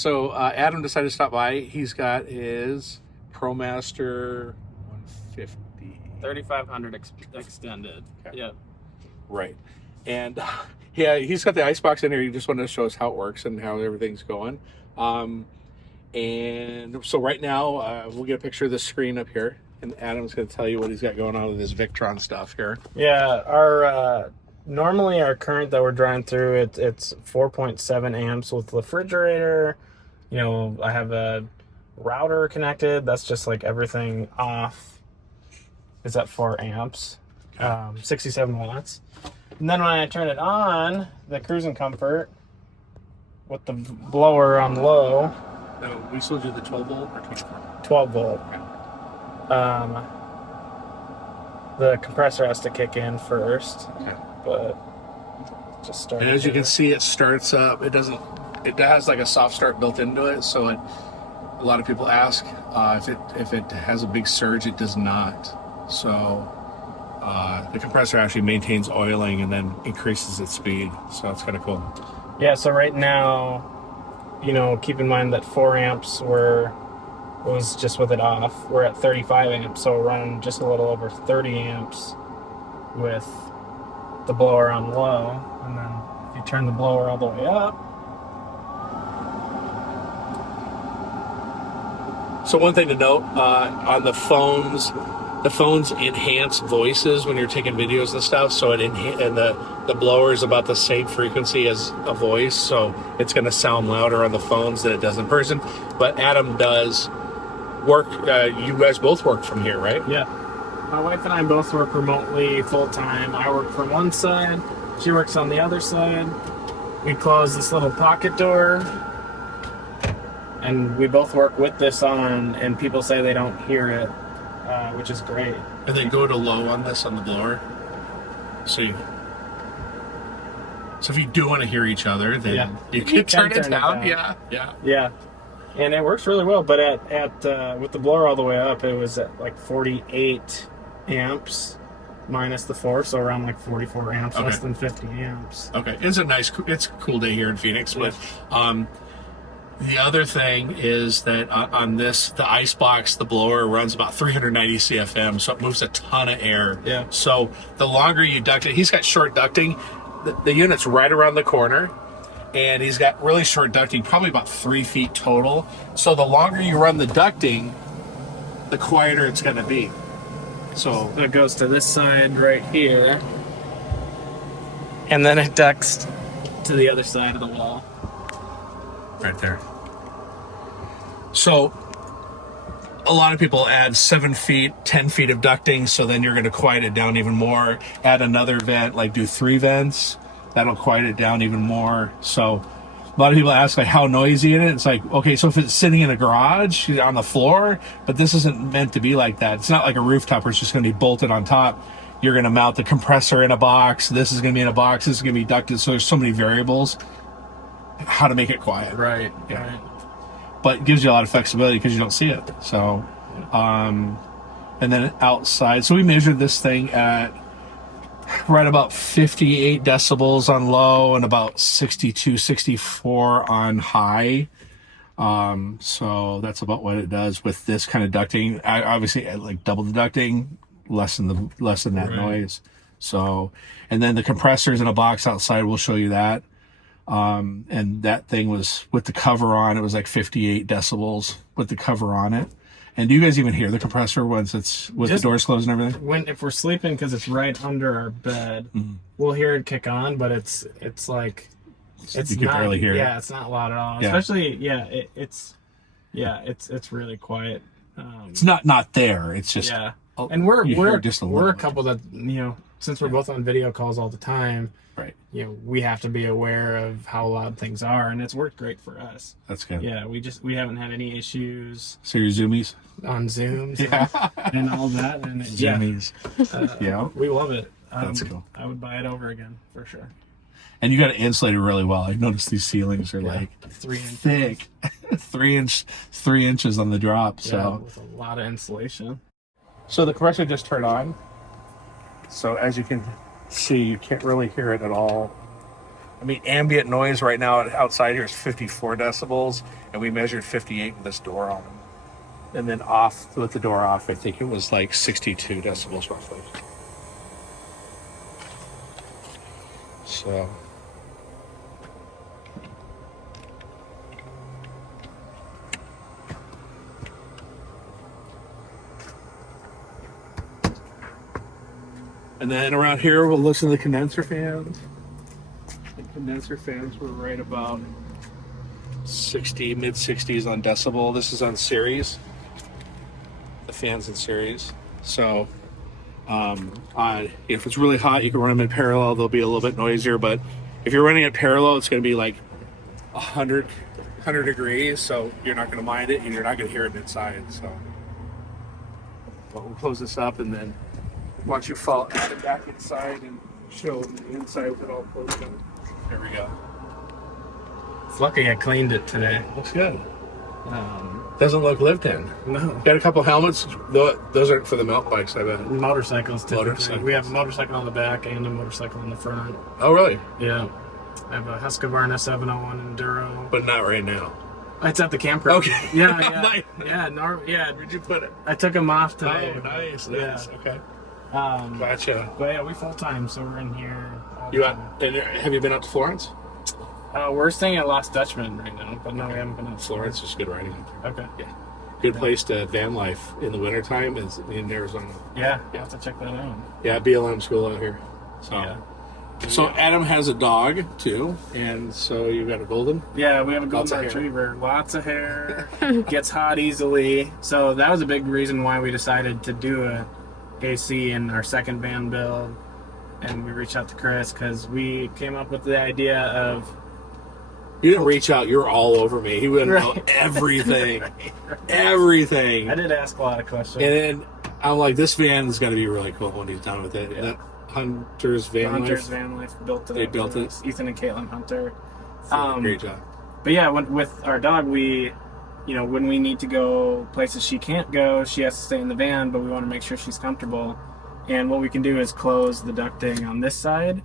So Adam decided to stop by. He's got his ProMaster 150. 3500 extended. Okay. Yep. Right. And yeah, he's got the Icebox in here. He just wanted to show us how it works and how everything's going. And so right now, we'll get a picture of the screen up here. And Adam's going to tell you what he's got going on with his Victron stuff here. Yeah, our normally our current that we're drawing through, it's 4.7 amps with the refrigerator. You know, I have a router connected. That's just like everything off is at 4 amps, 67 watts. And then when I turn it on, the cruising comfort with the blower on low. No, we still do the 12 volt or 24? 12 volt. Okay. The compressor has to kick in first, okay. But just start. And as you can see, it starts up. It doesn't. It has like a soft start built into it, so it. A lot of people ask if it has a big surge. It does not. So the compressor actually maintains oiling and then increases its speed. So it's kind of cool. Yeah. So right now, you know, keep in mind that 4 amps was just with it off. We're at 35 amps, so we're running just a little over 30 amps with the blower on low. And then if you turn the blower all the way up. So one thing to note, on the phones enhance voices when you're taking videos and stuff, so and the blower is about the same frequency as a voice, so it's going to sound louder on the phones than it does in person. But Adam does work, you guys both work from here, right? Yeah. My wife and I both work remotely full-time. I work from one side, she works on the other side. We close this little pocket door, and we both work with this on, and people say they don't hear it, which is great. And then go to low on this on the blower. So if you do want to hear each other, then you can turn it down. Yeah. And it works really well, but at with the blower all the way up, it was at like 48 amps minus the 4, so around like 44 amps, less than 50 amps. Okay, it's a cool day here in Phoenix, but the other thing is that on this, the Icebox, the blower runs about 390 CFM, so it moves a ton of air. Yeah. So the longer you duct it, he's got short ducting. The unit's right around the corner. And he's got really short ducting, probably about 3 feet total. So the longer you run the ducting, the quieter it's going to be. So it goes to this side right here, and then it ducts to the other side of the wall. Right there. So a lot of people add 7 feet, 10 feet of ducting, so then you're going to quiet it down even more. Add another vent, like do 3 vents. That'll quiet it down even more. So a lot of people ask, like, how noisy is it? It's like, okay, so if it's sitting in a garage on the floor, but this isn't meant to be like that. It's not like a rooftop where it's just going to be bolted on top. You're going to mount the compressor in a box. This is going to be in a box. This is going to be ducted. So there's so many variables how to make it quiet. Right. But it gives you a lot of flexibility because you don't see it. So, and then outside. So we measured this thing at right about 58 decibels on low and about 62, 64 on high. So that's about what it does with this kind of ducting. I obviously like double the ducting, less than that noise. So, and then the compressors in a box outside, we'll show you that. And that thing was with the cover on, it was like 58 decibels with the cover on it. And do you guys even hear the compressor once it's with the doors closed and everything? If we're sleeping, because it's right under our bed, we'll hear it kick on, but it's like you can barely hear it. Yeah, it's not loud at all. Yeah. Especially, it's really quiet. It's not there. It's just and we're just a couple that, you know, since we're both on video calls all the time. Right. You know, we have to be aware of how loud things are, and it's worked great for us. That's good. Yeah, we haven't had any issues. So your Zoomies? On Zooms and all that. And Zoomies. We love it. That's cool. I would buy it over again, for sure. And you got it insulated really well. I've noticed these ceilings are like 3 inches thick. 3 inches on the drop. So with a lot of insulation. So the compressor just turned on. So as you can see, you can't really hear it at all. I mean, ambient noise right now outside here is 54 decibels, and we measured 58 with this door on. And then off, with the door off, I think it was like 62 decibels roughly. So. And then around here, we'll listen to the condenser fans. The condenser fans were right about 60, mid 60s on decibel. This is on series. The fans in series. So, if it's really hot, you can run them in parallel. They'll be a little bit noisier, but if you're running it parallel, it's going to be like 100 degrees. So you're not going to mind it, and you're not going to hear it inside. So, but we'll close this up, and then once you fall out and back inside and show the inside with it all closed up. There we go. It's lucky I cleaned it today. Looks good. Doesn't look lived in. No. Got a couple helmets. Those aren't for the milk bikes, I bet. Motorcycles, typically. Motorcycles. We have a motorcycle on the back and a motorcycle on the front. Oh, really? Yeah. I have a Husqvarna 701 Enduro. But not right now. It's at the campground. Okay. Yeah, Nice. yeah. Where'd you put it? I took them off today. Oh, nice. Yeah. Okay. Gotcha. Gotcha. But yeah, we full time, so we're in here. All the You time. and have you been out to Florence? We're staying at Lost Dutchman right now, but no, we haven't been out to Florence is good riding out there. Okay. Yeah. Good place to van life in the wintertime is in Arizona. Yeah, you have to check that out. Yeah, BLM school out here. So. Yeah. So Adam has a dog too, and so you got a golden. Yeah, we have a Lots golden of hair. retriever. Lots of hair. Gets hot easily. So that was a big reason why we decided to do a AC in our second van build. And we reached out to Chris because we came up with the idea of You didn't reach out. You were all over me. He would know everything, everything. I did ask a lot of questions. And then I'm like, this van is going to be really cool when he's done with it. Yeah. That Hunter's van Hunter's life. van life built it. They up built for it? us. Ethan and Caitlin Hunter. Great job. But yeah, with our dog, we, when we need to go places she can't go, she has to stay in the van, but we want to make sure she's comfortable. And what we can do is close the ducting on this side,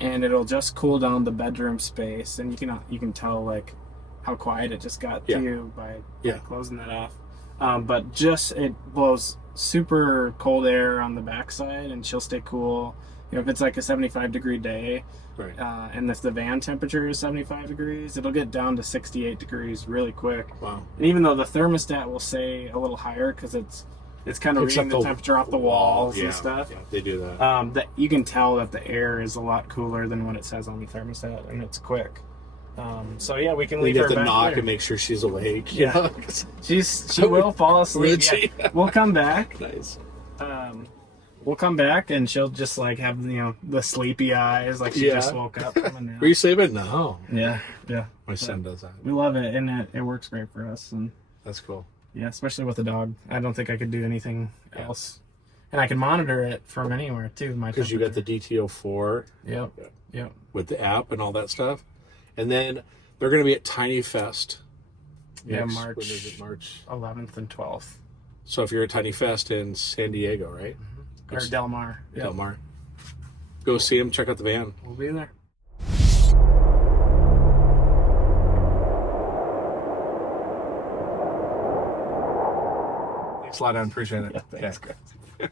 and it'll just cool down the bedroom space. And you can tell like how quiet it just got to you by closing that off. But it blows super cold air on the backside, and she'll stay cool. If it's like a 75-degree day, Right. and if the van temperature is 75 degrees, it'll get down to 68 degrees really quick. Wow. And even though the thermostat will say a little higher because it's kind of reading the temperature off the walls and stuff. Yeah, they do that. That you can tell that the air is a lot cooler than what it says on the thermostat, and it's quick. So yeah, we can leave You her have to back knock there. and make sure she's awake. Yeah. She will fall asleep. Would she? Yeah. We'll come back. Nice. We'll come back and she'll just like have the sleepy eyes, like she just woke up from a nap. Were you sleeping? No. Yeah. My son does that. We love it, and it works great for us. And That's cool. yeah, especially with a dog. I don't think I could do anything else. And I can monitor it from anywhere too. Because you got the DTO4 Yep. with the app and all that stuff. And then they're going to be at Tiny Fest. Yeah, When is it? March 11th and 12th. So if you're at Tiny Fest in San Diego, right? Or Del Mar. Yep. Del Mar. Go see him. Check out the van. We'll be there. Thanks a lot, I appreciate it. Yeah, thanks, guys.